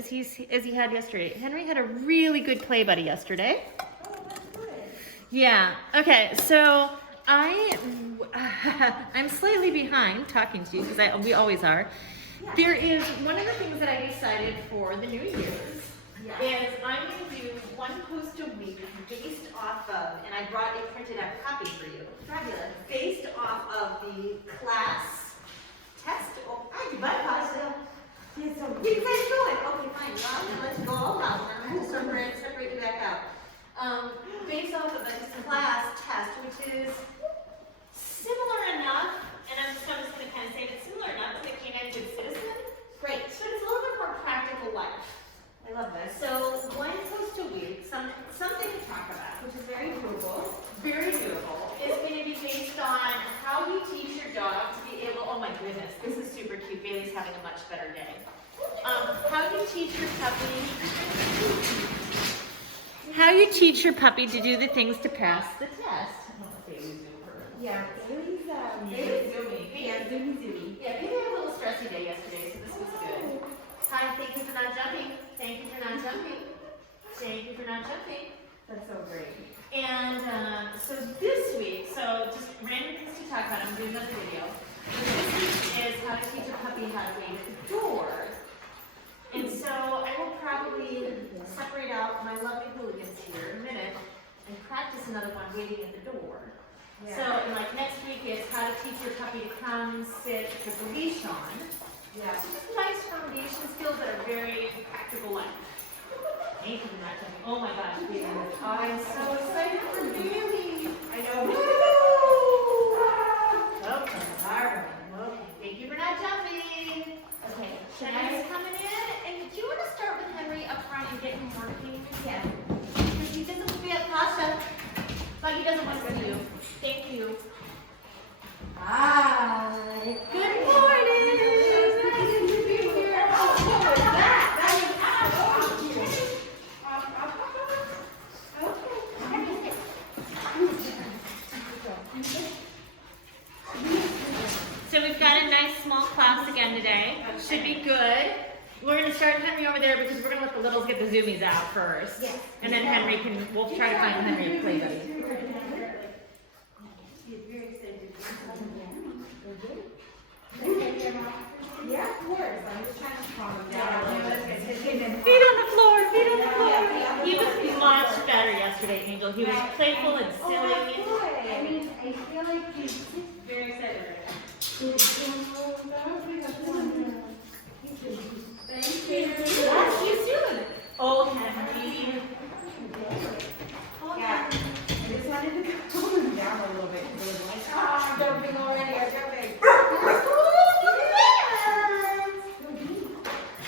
as he had yesterday. Henry had a really good play buddy yesterday. Oh, that's good. Yeah. Okay. So I'm slightly behind talking to you because we always are. Yeah. There is one of the things that I decided for the New Year's is I'm going to do one post a week based off of, and I brought a printed out copy for you. Fabulous. Based off of the class test. Oh, I bypassed it. Yeah, so You guys go it. Okay, fine. Well, I'm gonna let you go all around. I'm gonna separate you back out. Based off of the class test, which is similar enough, and I'm just gonna kind of say it's similar enough to the Canine Good Citizen. great. But it's a little bit more practical life. I love this. So one post a week, something to talk about, which is very doable, is going to be based on how you teach your dog to be able. Oh my goodness, this is super cute. Bailey's having a much better day. How you teach your puppy to do the things to pass the test. I don't know if Bailey's doing her. Yeah, Bailey's zoomy. Yeah, zoomy. Yeah, Bailey had a little stressy day yesterday, so this was good. Hi, thank you for not jumping. Thank you for not jumping. Thank you for not jumping. That's so great. And so this week, so just random things to talk about. I'm doing another video. This week is how to teach a puppy how to wait at the door. And so I will probably separate out my lovely hooligans here in a minute and practice another one waiting at the door. Yeah. So like next week is how to teach your puppy to come sit with the leash on. Yeah. So just nice foundation skills that are very practical life. Thank you for not jumping. Oh my gosh, Bailey. I'm so excited for Bailey. I know. Okay, alright. Okay. Thank you for not jumping. Okay, Shania's coming in. And do you want to start with Henry up front and get him working? Yeah. Because he doesn't want to be at Pasha. But he doesn't want to see you. Thank you. Hi. Good morning. So we've got a nice small class again today. Should be good. We're going to start Henry over there because we're going to let the littles get the zoomies out first. Yes. And then we'll try to find Henry a play buddy. Yeah, of course. I'm just trying to calm him down. Feet on the floor, feet on the floor. He was much better yesterday, Angel. He was playful and silly. Oh, that's good. I mean, I feel like he's Very excited right now. Thank you. Yes, you soon. Oh, Henry. Oh, Yeah. I just wanted to calm him down a little bit. Because he was like, oh, I'm jumping already. I'm jumping.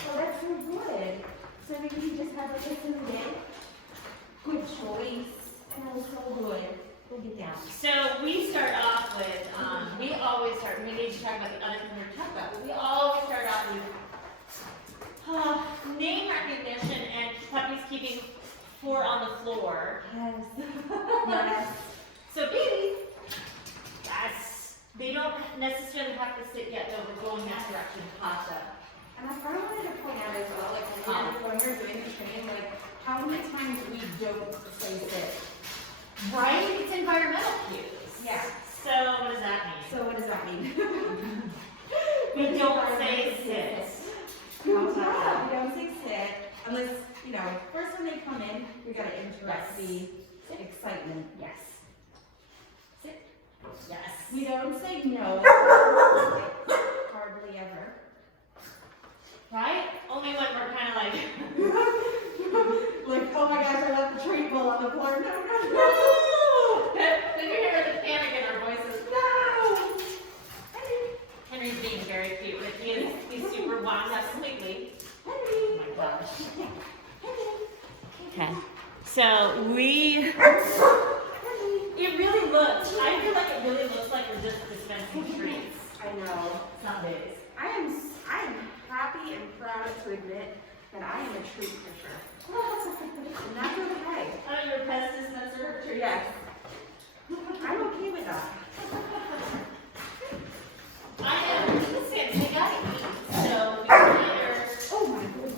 Oh, that's so good. So maybe you just have like a good day. Good choice. Oh, so good. Go get down. So we start off with, we always start, we need to talk about the other thing we're talking about, but we always start off with name recognition and puppies keeping 4 on the floor. Yes. Yes. So baby, yes, they don't necessarily have to sit yet, though we're going that direction, Pasha. And I probably wanted to point out as well, like when we're doing the training, like how many times we don't place it. Right? It's environmental cues. Yeah. So what does that mean? So what does that mean? We don't say sit. Yeah, we don't say sit unless, you know, first when they come in, we gotta interrupt the excitement. Yes. Sit. Yes. We don't say no. Hardly ever. Right? Only when we're kind of like, Like, oh my gosh, I left the tree ball on the floor. No. then you hear the panic in our voices. No. Henry's being very cute, but he's super wound up completely. Oh my gosh. Okay. So it really looks, I feel like it really looks like we're just dispensing treats. I know. Some days. I am happy and proud to admit that I am a treat pusher. And that's okay. Oh, you're a pest dispenser? Yes. I'm okay with that. I am. Listen, we gotta eat. So we can either Oh my goodness.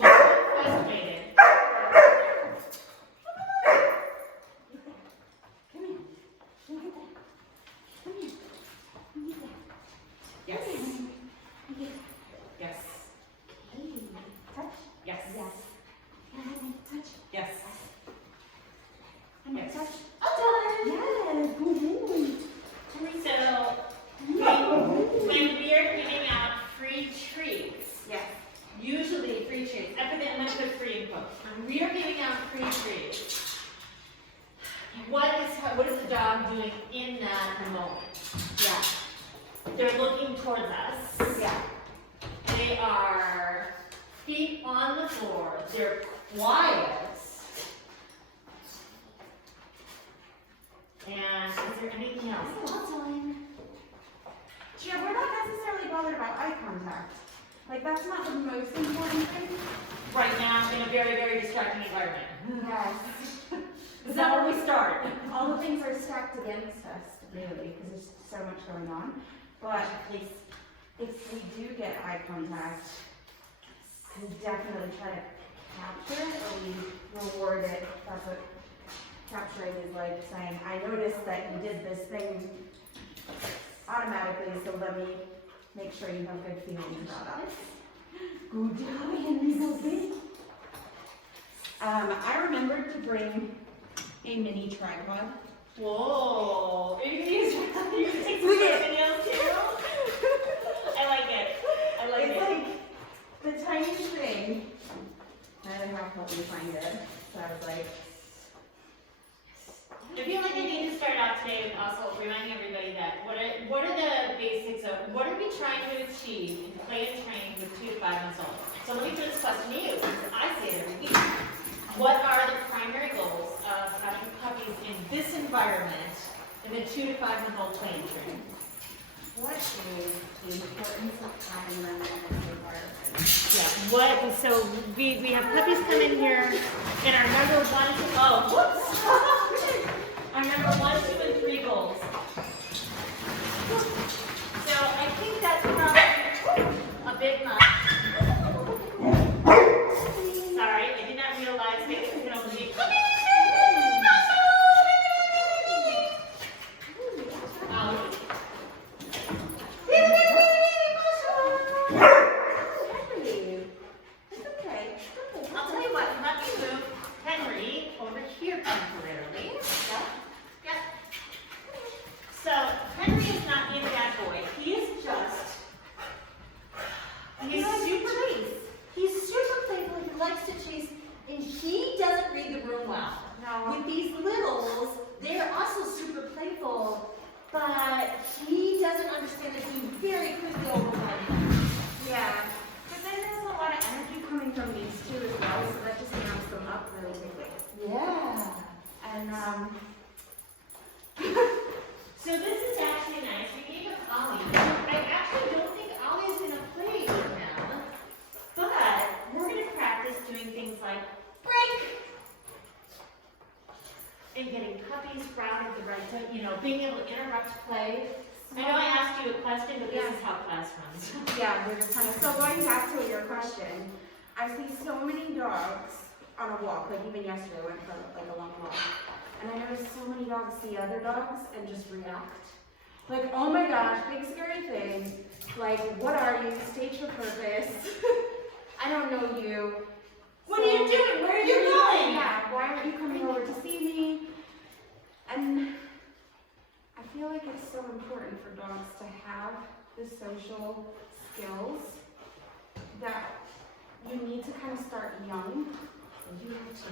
tree folks. When we are giving out free treats, what is the dog doing in that moment? Yeah. They're looking towards us. Yeah. They are feet on the floor. They're quiet. And is there anything else? Yeah, we're not necessarily bothered about eye contact. Like, that's not the most important thing. Right now, in a very, very distracting environment. Yes. Is that where we start? All the things are stacked against us, really, because there's so much going on. But Please. if we do get eye contact, we definitely try to capture it, or we reward it. That's what capturing is like, saying, I noticed that you did this thing automatically, so let me make sure you have good feelings about us. Good job, Henry Sophie. I remembered to bring a mini tripod. Whoa. Are you gonna take some videos too? I like it. I like It's it. like the tiniest thing. My other half helped me find it, so I was like, I feel like I need to start out today with also reminding everybody that what are the basics of what are we trying to achieve in play and train with 2 to 5 months old? So let me put this question to you, because I say it every week. What are the primary goals of having puppies in this environment in the 2 to 5 month old play and train? what is the importance of having them in this environment? Yeah. What? So we have puppies come in here, and our number 1, our number 1, 2, and 3 goals. So I think that's probably a bit much. Sorry, I did not realize that you can only be. It's okay. I'll tell you what, let me move Henry over here temporarily. Yep. So Henry is not in bad boy. He is just. He's super playful. He likes to chase, and he doesn't read the room well. No. With these littles, they're also super playful, but he doesn't understand that he very quickly overwhelms. Yeah. But then there's a lot of energy coming from these two as well, so that just amps them up really quickly. Yeah. And So this is actually nice. We gave him Ollie. I actually don't think Ollie's gonna play with him, but we're gonna practice doing things like break and getting puppies routed the right way. Being able to interrupt play. I know I asked you a question, but this is how class runs. yeah, we're just kind of, so going back to your question, I see so many dogs on a walk, like even yesterday I went for like a long walk, and I noticed so many dogs see other dogs and just react. Like, oh my gosh, big scary thing, like, what are you, stage for purpose, I don't know you. What are you doing? Where are you going? Yeah, why aren't you coming over to see me? And I feel like it's so important for dogs to have the social skills that you need to kind of start young. You have to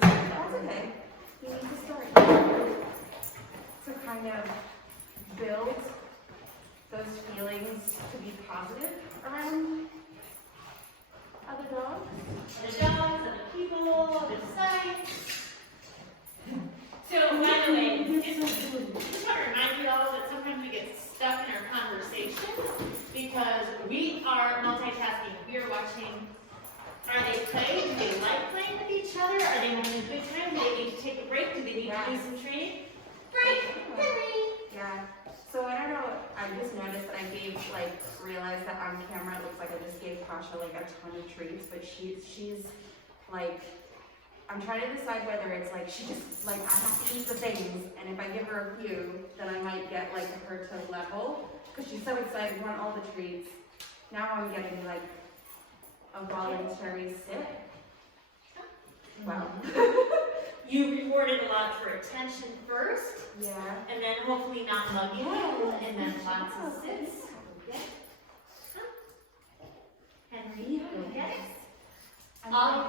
That's okay. You need to start young to kind of build those feelings to be positive around other dogs. The dogs, other people, other sites. So, by the way, just want to remind you all that sometimes we get stuck in our conversation because we are multitasking. We are watching. Are they playing? Do they like playing with each other? Are they having a good time? Do they need to take a break? Do they need to do some training? Break, Henry. Yeah. So I don't know, I just noticed that I realized that on camera it looks like I just gave Pasha like a ton of treats, but she's like, I'm trying to decide whether it's like she just like, I have to eat the things, and if I give her a few, then I might get like her to level, because she's so excited, want all the treats. Now I'm getting like a voluntary sit. Wow. You rewarded a lot for attention first, Yeah. and then hopefully not mugging you, and then lots of sits. Yeah. Henry, go get it. Ollie,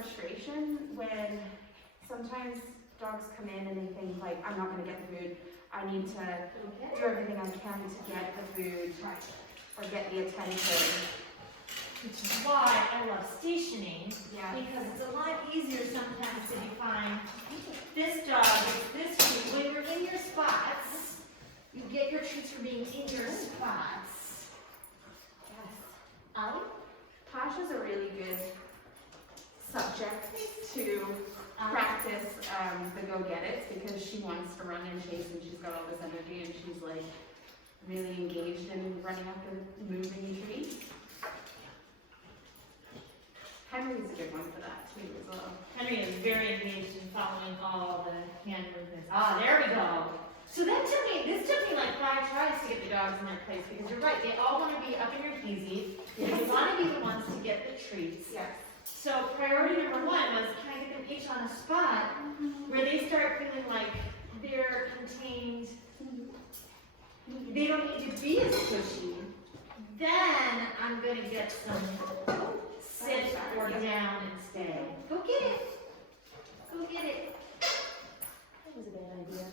frustration when sometimes dogs come in and they think like, I'm not gonna get the food. I need to do everything I can to get the food or get the attention. Which is why I love stationing, Yeah. because it's a lot easier sometimes to define this dog is this food. When you're in your spots, you get your treats for being in your spots. Yes. Ollie? Tasha's a really good subject to practice the go-get-its because she wants to run and chase and she's got all this energy and she's like really engaged in running after moving trees. Henry's a good one for that too as well. Henry is very engaged in following all the hand movements. Ah, there we go. So this took me like 5 tries to get the dogs in their place because you're right, they all want to be up in your peasy. They want to be the ones to get the treats. Yes. So priority number 1 was, can I get them each on a spot where they start feeling like they're contained, they don't need to be as pushy. Then I'm going to get some sit or down and stay. Go get it. Go get it. That was a bad idea.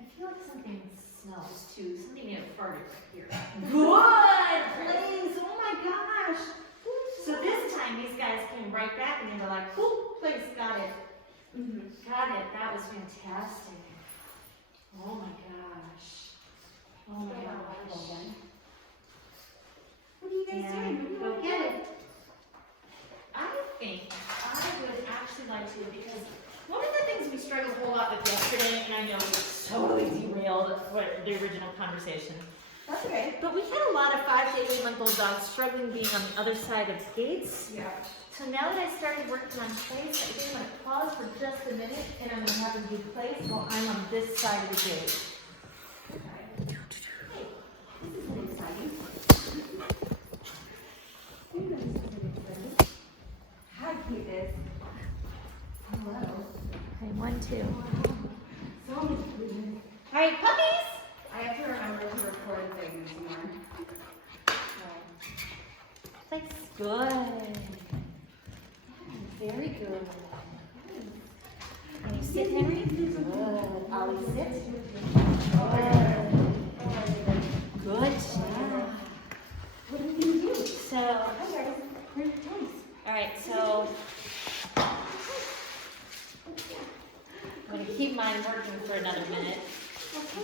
I feel like something smells too. Something farted right here. Good, Blaze. Oh my gosh. So this time these guys came right back and they were like, "Cool, place, got it, got it." That was fantastic. Oh my gosh. Oh my gosh. What are you guys doing? Go get it. I think I would actually like to, because one of the things we struggled a whole lot with yesterday, and I know we totally derailed the original conversation. That's okay. But we had a lot of 5 to 8 month old dogs struggling being on the other side of gates. Yeah. So now that I started working on place, I think I'm going to pause for just a minute and I'm going to have them do place while I'm on this side of the gate. Okay. Hey, this isn't exciting. Hi, Cupid. Hello. Okay, 1, 2. So much food. All right, puppies. I have to remember to record things more. Place. Good. Very good. Can you sit, Henry? Good. Ollie, sit. Good. Good job. What are we going to do? So, Hi, guys. Where's your toys? all right, so I'm going to keep mine working for another minute.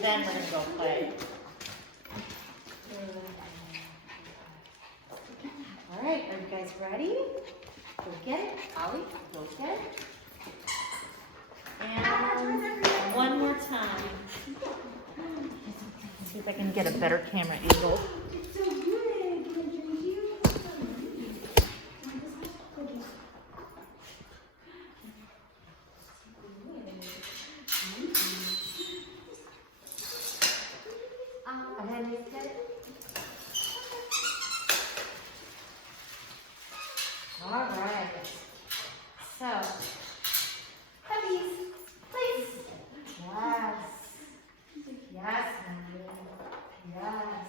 Then we're going to go play. All right, are you guys ready? Go get it. Ollie, go get it. And one more time. Let's see if I can get a better camera angle. It's so good. Can I drink you? And then you get it. All right. So, puppies, please. Yes. Yes, Henry. Yes.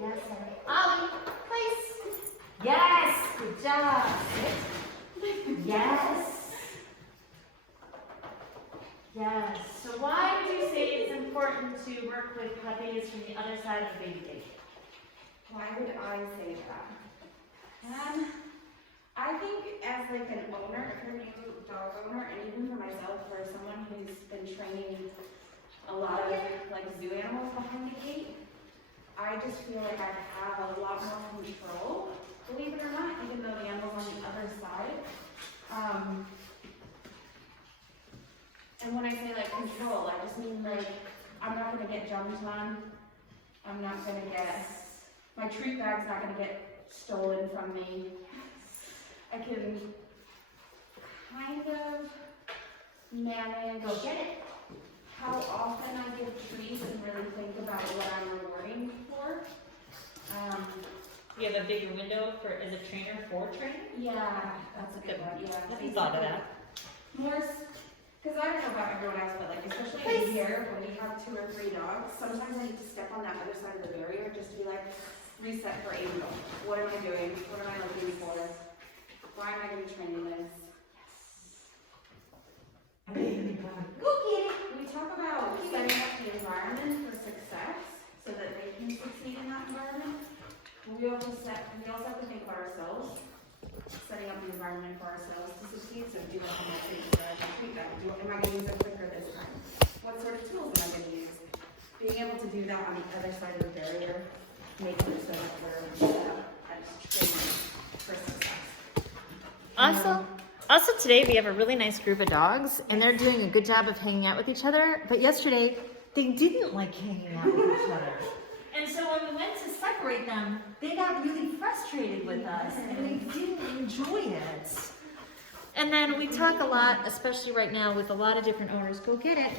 Yes, Henry. Ollie, please. Yes. Good job. Yes. Yes. So why would you say it's important to work with puppies from the other side of the baby gate? Why would I say that? I think as like an owner, if you're a new dog owner, and even for myself, for someone who's been training a lot of like zoo animals behind the gate, I just feel like I have a lot more control, believe it or not, even though the animal's on the other side. And when I say like control, I just mean like I'm not gonna get jumped on. I'm not gonna get, my treat bag's not gonna get stolen from me. I can kind of manage Go get it. how often I give treats and really think about what I'm rewarding for. You have a bigger window for as a trainer for training? Yeah, that's a good one. Yeah. I haven't thought of that. More, because I don't know about everyone else, but like especially in here when we have 2 or 3 dogs, sometimes I need to step on that other side of the barrier just to be like, reset for Angel. What am I doing? What am I looking for? Why am I gonna train this? Baby pupper. Go kitty. We talk about setting up the environment for success so that they can succeed in that environment. We also have to think about ourselves, setting up the environment for ourselves to succeed. So do I have my treats? Do I have my treat that? Am I gonna use a clicker this time? What sort of tools am I gonna use? Being able to do that on the other side of the barrier, making it so that we're set up as trainers for success. Also today we have a really nice group of dogs and they're doing a good job of hanging out with each other, but yesterday they didn't like hanging out with each other. And so when we went to separate them, they got really frustrated with us and they didn't enjoy it. And then we talk a lot, especially right now with a lot of different owners, go get it.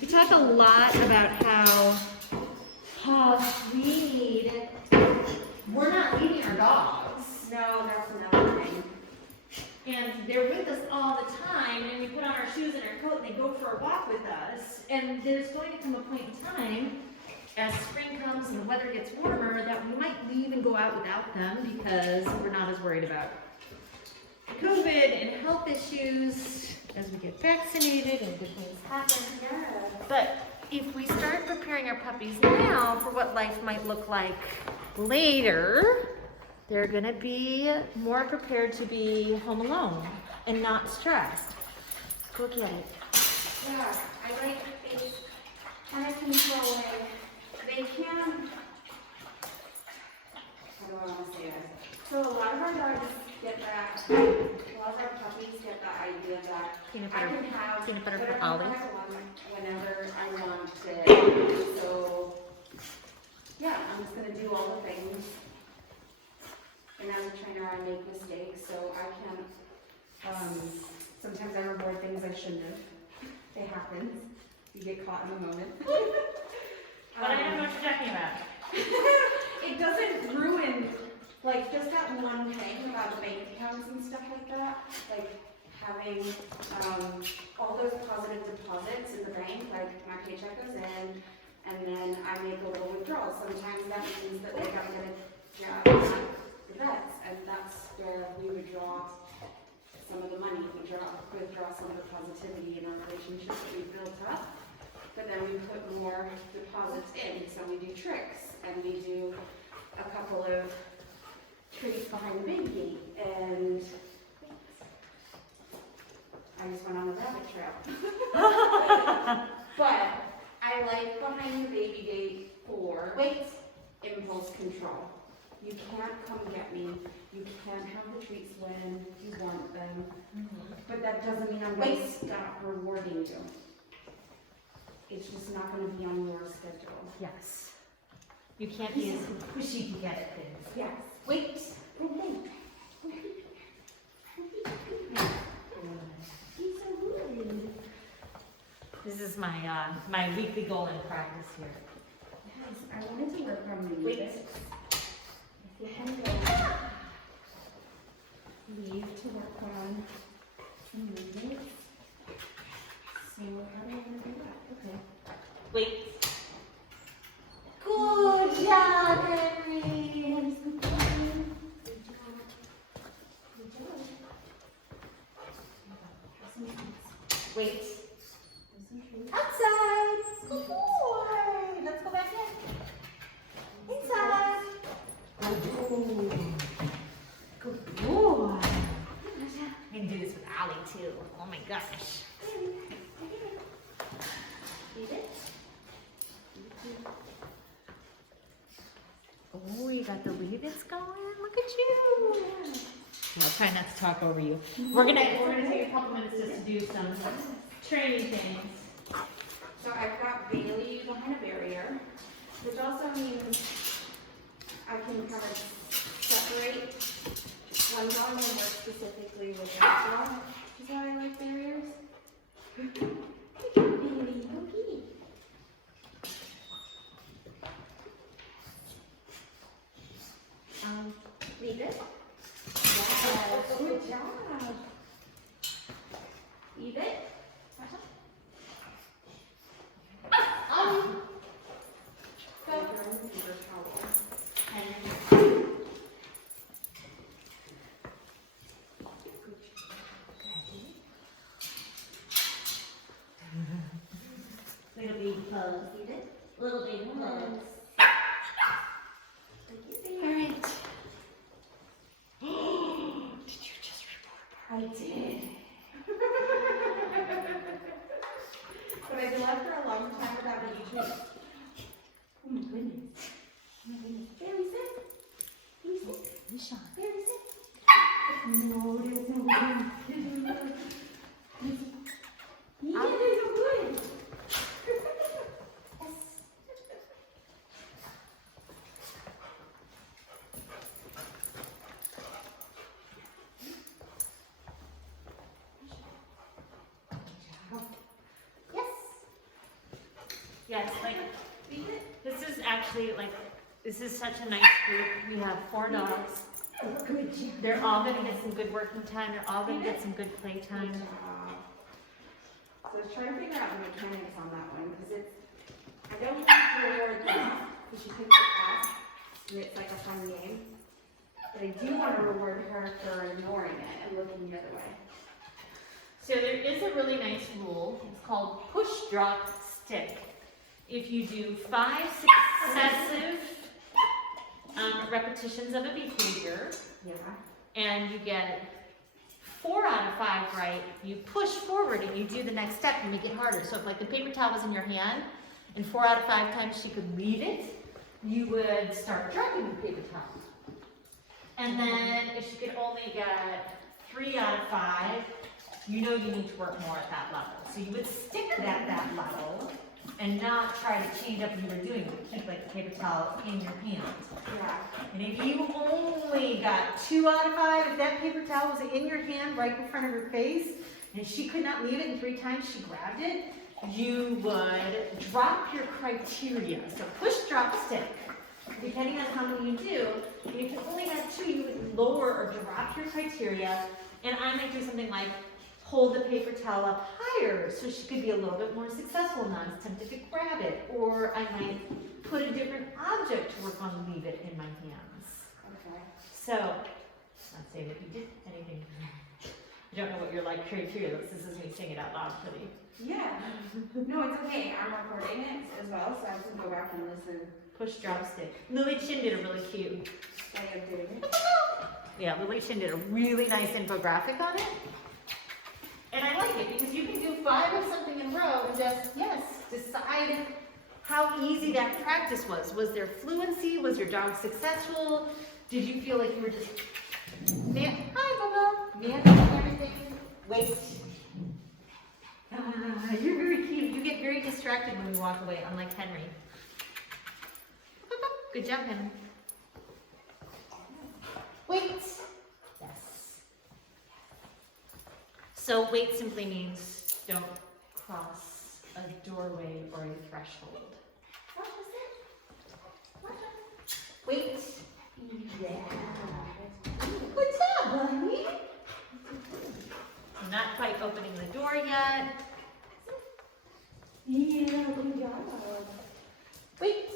We talk a lot about how we're not leaving our dogs. No, that's another thing. And they're with us all the time, and we put on our shoes and our coat, and they go for a walk with us. And there's going to come a point in time, as spring comes and the weather gets warmer, that we might leave and go out without them because we're not as worried about COVID and health issues as we get vaccinated and good things happen. Yeah. But if we start preparing our puppies now for what life might look like later, they're gonna be more prepared to be home alone and not stressed. Go get it. Yeah, I like they kind of control it. They can, how do I want to say this? So a lot of our dogs get that, a lot of our puppies get that idea that Peanut I butter. can have Peanut butter for whatever Ollie. I want whenever I want it. So, yeah, I'm just going to do all the things. And as a trainer, I make mistakes, so I can't, sometimes I reward things I shouldn't have. It happens. You get caught in the moment. But I don't know what you're talking about. It doesn't ruin, like, just that one thing about the bank accounts and stuff like that. Like, having all those positive deposits in the bank, like, my paycheck goes in, and then I make a little withdrawal. Sometimes that means that, like, I'm gonna the vets, and that's where we withdraw some of the money. We withdraw some of the positivity in our relationships that we've built up. But then we put more deposits in, so we do tricks, and we do a couple of treats behind the big gate, and I just went on a rabbit trail. But I like behind the baby gate for impulse control. You can't come get me. You can't have the treats when you want them. But that doesn't mean I'm going to stop rewarding you. It's just not going to be on your schedule. Yes. You can't be as pushy to get at things. Yes. Wait. This is my my weekly goal in practice here. Yes, I wanted to work on the Wait. leave to work on some movements. So how do I want to do that? Okay. Wait. Good job, Henry. Wait. Outside. Good boy. Let's go back in. Inside. Good boy. I can do this with Ollie too. Oh my gosh. Eat it. Oh, you got the leaves going. Look at you. I'll try not to talk over you. We're gonna take a couple minutes just to do some training things. So I've got Bailey behind a barrier, which also means I can kind of separate one dog and work specifically with that dog. Is why I like barriers. Bailey, go kitty. Leave it. Yes, good job. Leave it. Go. I did. But I've been left for a long time without any treats. Oh my goodness. Oh my goodness. Very sick. Very sick. Nishan. Very sick. No, there's no good. There's no good. Yeah, there's no good. Yes. Yes. Yes, like, this is actually, like, this is such a nice group. We have 4 dogs. Good job. They're all gonna get some good working time. They're all gonna get some good playtime. So I was trying to figure out the mechanics on that one because it's, I don't want to reward them because she takes the class and it's like a fun game. But I do want to reward her for ignoring it and looking the other way. So there is a really nice rule. It's called push, drop, stick. If you do 5 successive repetitions of a behavior Yeah. and you get 4 out of 5 right, you push forward and you do the next step and make it harder. So if like the paper towel was in your hand and 4 out of 5 times she could leave it, you would start dropping the paper towel. And then if she could only get 3 out of 5, you know you need to work more at that level. So you would stick at that level and not try to change up what you were doing, but keep like the paper towel in your hand. Yeah. And if you only got 2 out of 5, if that paper towel was in your hand right in front of her face, and she could not leave it, and 3 times she grabbed it, you would drop your criteria. So push, drop, stick. Depending on how many you do, and if you only had 2, you would lower or drop your criteria. And I might do something like hold the paper towel up higher so she could be a little bit more successful, not as tempted to grab it. Or I might put a different object to work on, leave it in my hands. Okay. So, not saying that you did anything. I don't know what your like criteria is. This is me saying it out loud for you. Yeah. No, it's okay. I'm recording it as well, so I can go back and listen. Push, drop, stick. Lily Chin did a really cute. Way of doing it. Yeah, Lily Chin did a really nice infographic on it. And I like it because you can do 5 of something in a row and just, yes, decide how easy that practice was. Was there fluency? Was your dog successful? Did you feel like you were just, hi, Bobo, managing everything? Wait. You're very cute. You get very distracted when you walk away, unlike Henry. Good job, Henry. Wait. Yes. So wait simply means don't cross a doorway or a threshold. What was it? Wait. Yeah. Good job, bunny. I'm not quite opening the door yet. Yeah, good job. Wait.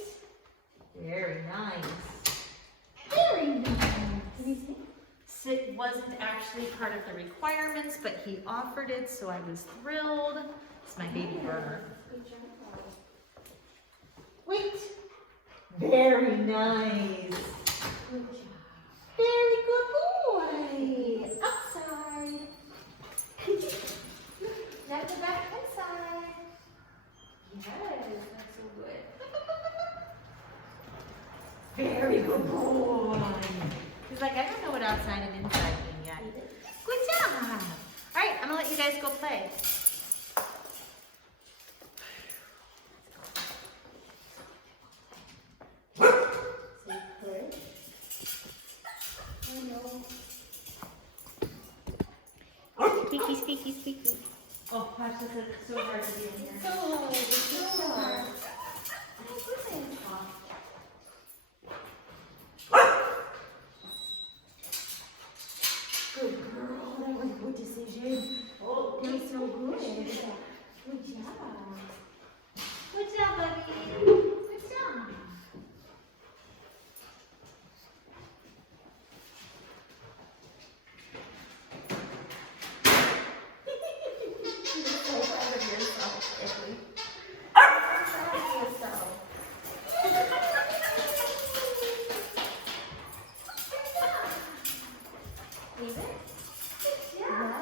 Very nice. Very nice. Can you see? Sit wasn't actually part of the requirements, but he offered it, so I was thrilled. It's my baby burner. Good job. Wait. Very nice. Good job. Very good boy. Outside. Now go back inside. Yes, that's so good. Very good boy. He's like, I don't know what outside and inside mean yet. Good job. All right, I'm gonna let you guys go play. Say put. I know. Squeaky, squeaky, squeaky. Oh, gosh, this is so hard to do in here. So hard. Oh, goodness. Good girl. That was a good decision. Oh, That was so good. Good job. good job, buddy. Good job. You're so proud of yourself, Emily. Proud of yourself. Leave it? Yeah.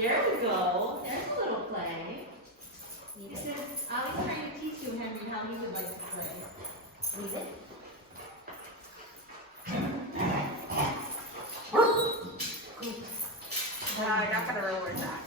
There we go. There's a little play. This is Ollie's trying to teach you, Henry, how he would like to play. Leave it. No, I'm not gonna reward that.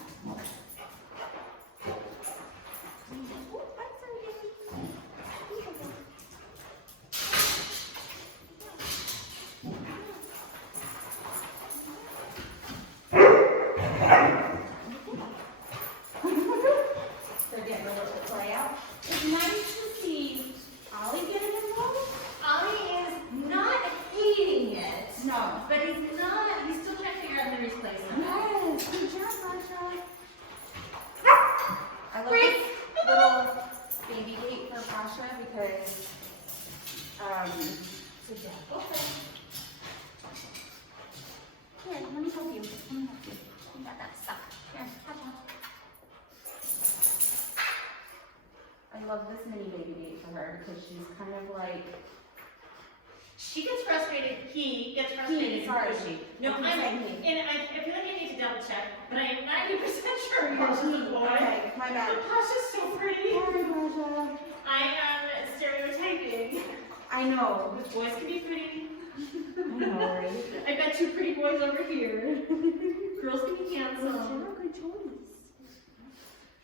They're getting a little play out. It's nice to see Ollie getting involved? Ollie is not hating it, No. but he's still trying to figure out Henry's place. Yes, good job, Marsha. I love this little baby gate for Pasha because, Good job. Okay. here, let me help you. You got that stuck. Here, Pasha. I love this mini baby gate for her because she's kind of like, She gets frustrated. He gets frustrated. He, sorry. and pushy. No, I'm I'm. saying he. And I feel like I need to double check, but I am 90% sure yours is a boy. Okay, my bad. But Pasha's so pretty. Sorry, Pasha. I am stereotyping. I know. Boys can be pretty. I know, right? I've got two pretty boys over here. Girls can be handsome. good choice.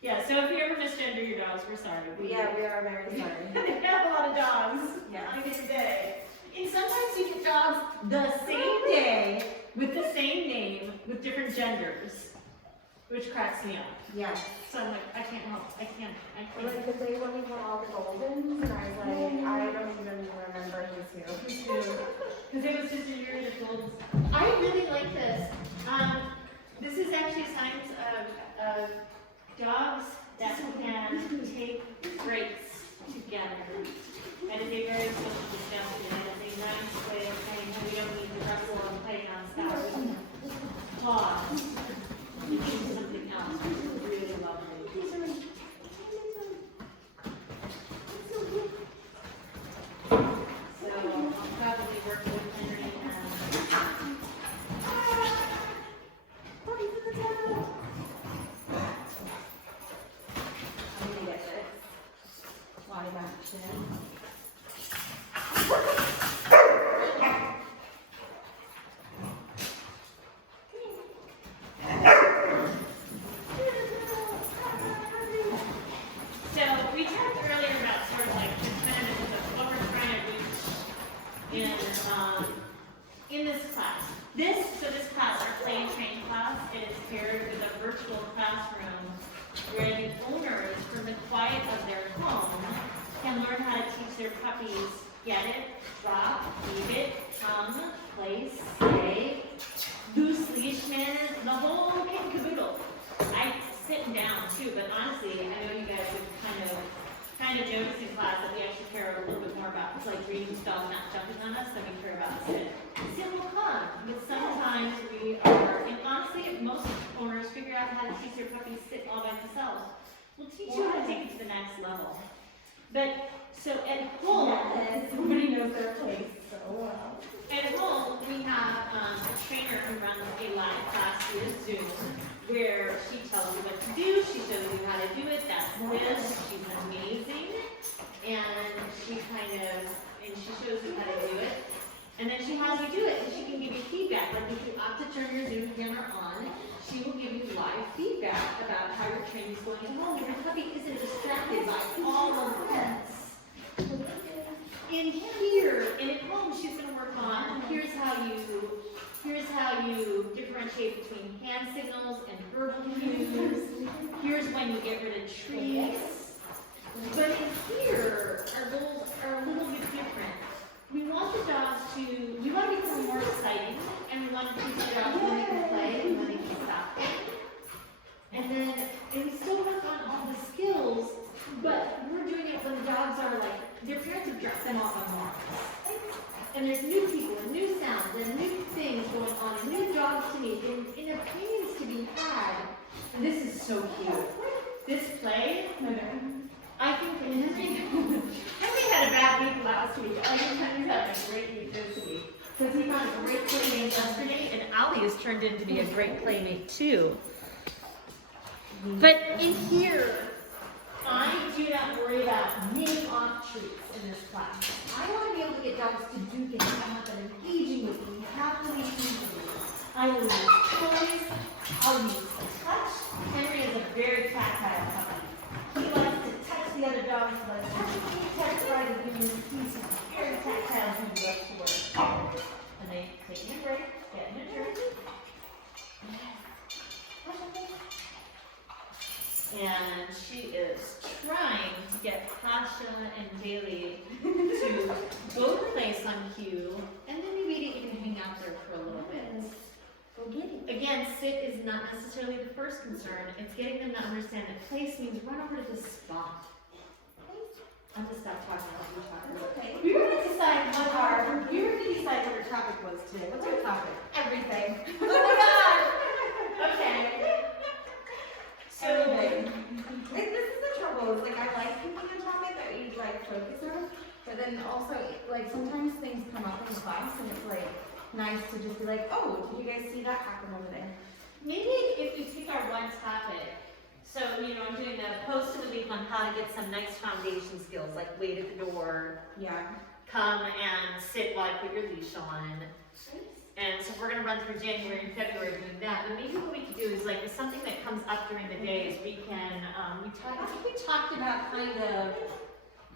Yeah, so if you ever misgender your dogs, we're sorry. Yeah, we are very sorry. They have a lot of dogs Yeah. on a given day. And sometimes you get dogs the same day with the same name with different genders, which cracks me up. Yeah. So I'm like, I can't help. I can't. Like the day when we got all the Goldens, and I was like, I don't even remember who's who. Because it was just a year of gold. I really like this. This is actually signs of dogs that can take breaks together. That is a very social discussion. That is a nice way of saying, hey, we don't need to wrestle and play nonstop. We can pause and do something else. It's really lovely. So I'll probably work with Henry and I'm gonna get this. Live action. so we talked earlier about sort of like the benefits of what we're trying to reach in this class. This class, our play and train class, is paired with a virtual classroom where the owners, from the quiet of their home, can learn how to teach their puppies get it, drop, leave it, come, place, stay, loose leash manners, the whole kit and caboodle. I sitting down too, but honestly, I know you guys have kind of noticed in class that we actually care a little bit more about it's like reading spells not jumping on us than we care about sit. Sit will come, but sometimes we are, and honestly, if most owners figure out how to teach their puppies sit all by themselves, we'll teach you how to take it to the next level. But so at home, Everybody knows their place so well. at home, we have a trainer who runs a live class via Zoom where she tells you what to do, she shows you how to do it, that's Liz, she's amazing, and she shows you how to do it, and then she has you do it, and she can give you feedback, like if you opt to turn your Zoom camera on, she will give you live feedback about how your training's going at home, and your puppy isn't distracted by all of this. In here, and at home, she's going to work on here's how you differentiate between hand signals and verbal cues. Here's when you get rid of treats. But in here, our goals are a little bit different. We want the dogs to become more exciting, and we want to teach the dogs when they can play and when they can stop. And we still work on all the skills, but we're doing it when the dogs are like, their parents have dropped them off on walks. And there's new people and new sounds and new things going on and new dogs to meet and opinions to be had. And this is so cute. This play, I think Henry had a bad week last week. I think Henry's having a great week this week. Because he found a great playmate yesterday, and Ollie has turned into be a great playmate too. But in here, I do not worry about getting off treats in this class. I want to be able to get dogs to do things. I want them engaging with me, happily engaging with me. I will use toys. I'll use touch. Henry is a very tactile puppy. He likes to touch the other dogs, but touch me, touch right, and he's very tactile. He loves to work. And they take a break, get in a drink. And she is trying to get Pasha and Daly to both place on cue, and then maybe to even hang out there for a little bit. Again, sit is not necessarily the first concern. It's getting them to understand that place means run over to this spot. I'll just stop talking while you talk. Okay. We were going to decide what our topic was today. What's our topic? Everything. Oh my God! Okay. So, Like, this is the trouble, is like I like picking a topic that we like focus on, but then also like sometimes things come up in class and it's like nice to just be like, oh, did you guys see that happen over there? maybe if we pick our one topic, so, you know, I'm doing the post of the week on how to get some nice foundation skills, like wait at the door, Yeah. come and sit while I put your leash on. And so we're gonna run through January and February doing that. But maybe what we could do is like, if something that comes up during the day is we can, I think we talked about kind of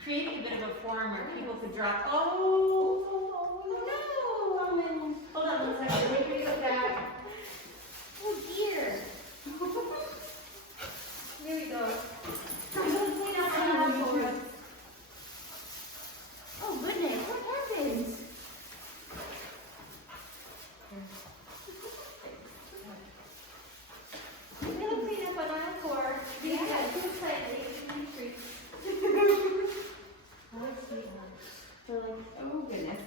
creating a bit of a forum where people could drop, oh no, hold on one second, wait till you get back. Oh dear. Here we go. Clean out the house. Oh goodness, what happened? I'm gonna clean up an encore. Yeah, too excited. Oh, sweetheart. Oh goodness.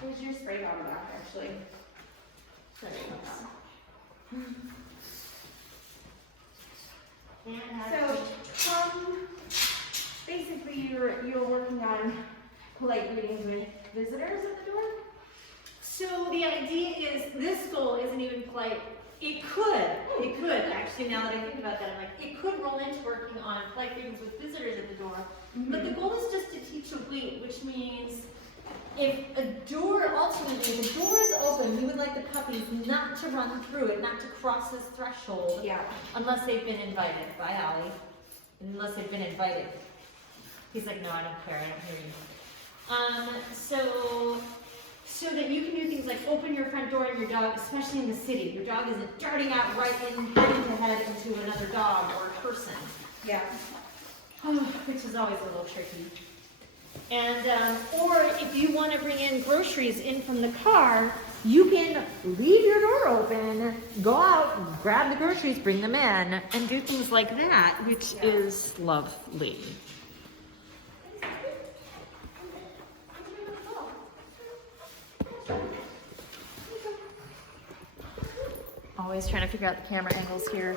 Where's your spray bottle back, actually? Sorry. So, basically you're working on polite greetings with visitors at the door? So the idea is, this goal isn't even polite. It could, actually, now that I think about that, I'm like, it could roll into working on polite greetings with visitors at the door. But the goal is just to teach a wait, which means if a door, ultimately, if a door is open, we would like the puppies not to run through it, not to cross this threshold, Yeah. unless they've been invited. By Allie. Unless they've been invited. He's like, no, I don't care, I don't hear you. So that you can do things like open your front door and your dog, especially in the city. Your dog isn't darting out right in, ready to head into another dog or a person. Yeah. Which is always a little tricky. And, or if you want to bring in groceries in from the car, you can leave your door open, go out, grab the groceries, bring them in, and do things like that, which is lovely. Always trying to figure out the camera angles here.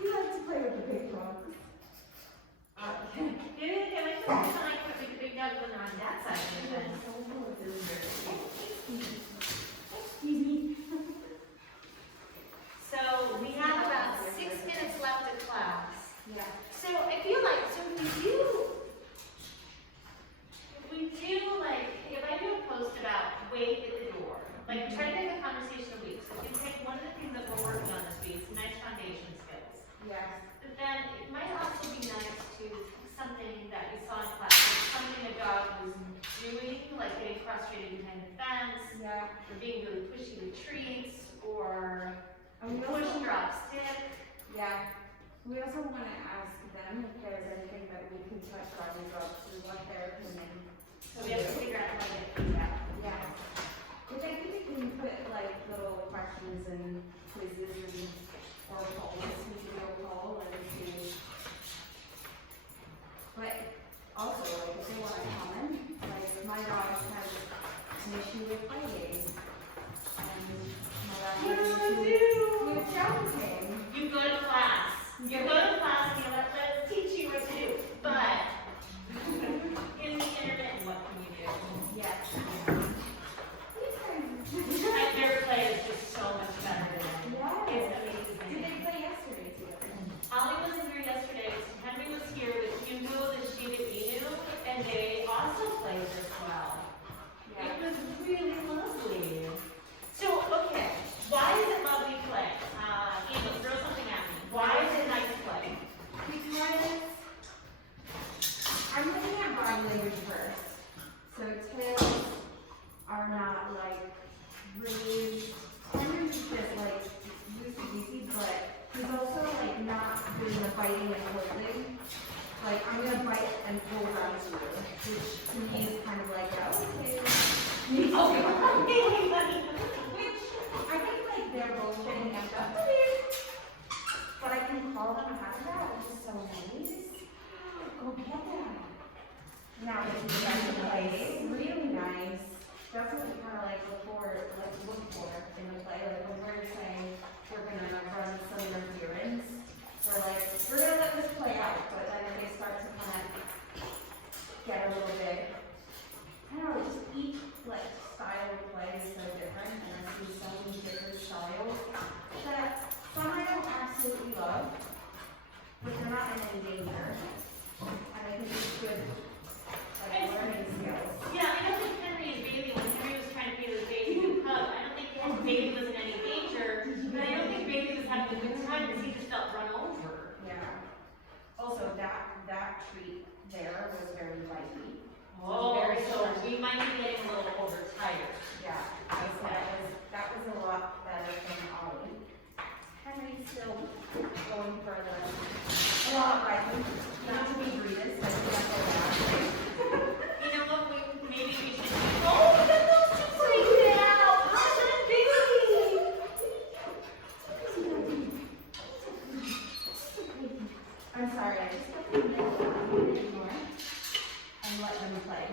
You like to play with the big dogs. So we have about 6 minutes left of class. Yeah. So I feel like, if I do a post about wait at the door, like try to make a conversation a week. So if you take one of the things that we're working on this week, some nice foundation skills. Yeah. But then it might also be nice to something that you saw in class, like something a dog was doing, like getting frustrated behind the fence, Yeah. or being really pushy with treats, or And we push, also, drop, stick. yeah. We also want to ask them if there's anything that we can touch on as well, to what their opinion. So we have to figure out how to get feedback. Yeah. Which I think we can put like little questions and quizzes and or polls, we can do a poll and see. But also, like if they want to comment, like if my dog has an issue with fighting, and my dog has an issue with shouting. You go to class. You go to class and you let's teach you biting and holding. Like, I'm gonna bite and pull around to you, which to me is kind of like, okay. Which, I think like they're both getting amped up a bit. But I can call them out of that, which is so nice. Go get them. Now that you guys are play, really nice. That's what we kind of like look for in the play. Like when we're saying we're gonna run some interference, we're like, we're gonna let this play out. But then if they start to kind of get a little bit, I don't know, just each like style of play is so different, and I see so many different styles that some I don't absolutely love, but they're not in any danger. And I think it's good, like, learning skills. Yeah, I don't think Henry and Bailey, when Henry was trying to be the baby and cub, I don't think Bailey was in any danger, but I don't think Bailey was having a good time because he just felt run over. Yeah. Also, that treat there was very bitey. Oh, so we might be getting a little overtired. Yeah. That was a lot better than Ollie. Henry's still going further. A lot of biting. Not to be greedous, but he has to go You know what, maybe we should do. Oh, look at those two right now! Pasha and Bailey! I'm sorry, I just put them in the ignore and let them play.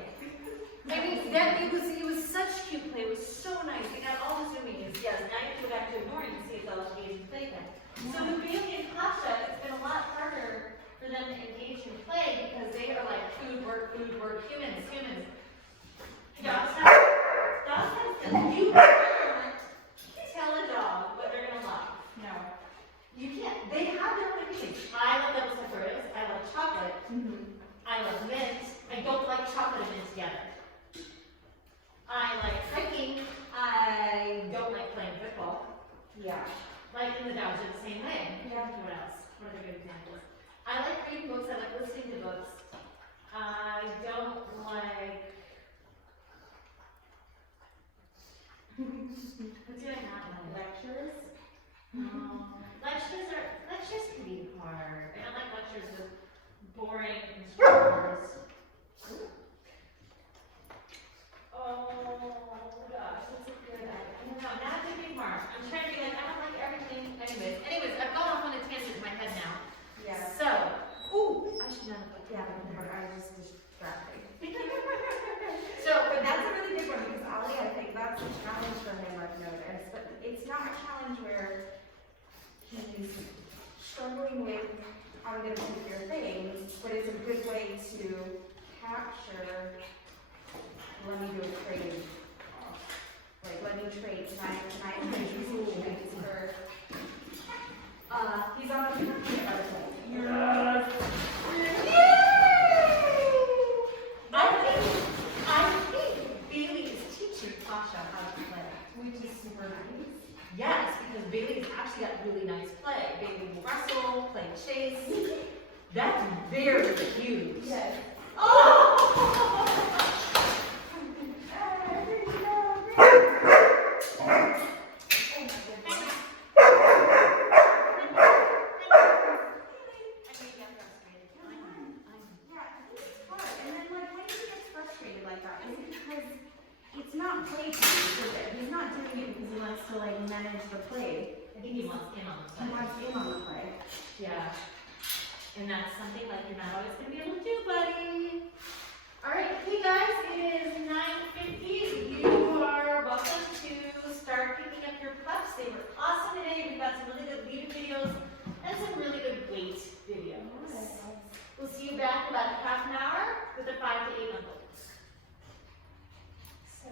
I mean, that it was such cute play. It was so nice. They got all the zoomies. Yes, now you have to go back to ignoring and see if they'll engage in play then. So with Bailey and Pasha, it's been a lot harder for them to engage in play because they are like food, work, humans. Dogs have you can't tell a dog what they're gonna love. No. You can't. They have their own opinions. I love double stuffed Oreos. I love chocolate. I love mint. I don't like chocolate and mint together. I like hiking. I don't like playing football. Yeah. Like in the Dodge are the same way. Yeah. What else? What are good examples? I like reading books. I like listening to books. I don't like. What do I not like? Lectures? Lectures can be hard. I don't like lectures with boring instructors. Oh gosh, that's a good idea. I don't know, not a big mark. I'm trying to be like, I don't like everything. Anyways, I've gone off on a tangent in my head now. Yeah. So, I should not have put Yeah, that in but there. I was just distracted. So, But that's a really big one because Ollie, I think that's a challenge for him I've noticed. But it's not a challenge where he's struggling with how to get him to do things, but it's a good way to capture, let me do a trade. Like, let me trade. Can I introduce you to him for, he's on the computer article. Yes. I think Bailey is teaching Pasha how to play. Which is super nice. Yes, because Bailey's actually got really nice play. Bailey will wrestle, play chase. That's very cute. Yes. It's not play time. He's not doing it because he wants to like manage the play. I think he wants in on the He play. wants in on the play. Yeah. And that's something like you're not always going to be able to do, buddy. All right, hey guys, it is 9:50. You are welcome to start picking up your pups. They were awesome today. We've got some really good leader videos and some really good weight videos. We'll see you back in about half an hour with the 5 to 8 month olds. So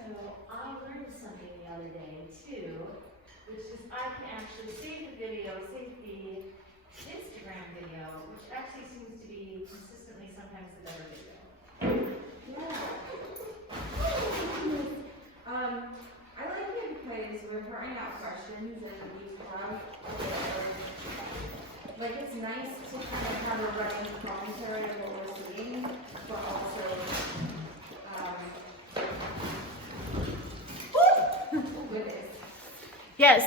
I learned something the other day too, which is I can actually save the video, save the Instagram video, which actually seems to be consistently sometimes the better video. I like it because we're throwing out questions and we have, like, it's nice to kind of have a running commentary of what we're seeing, but also, with it. Yes,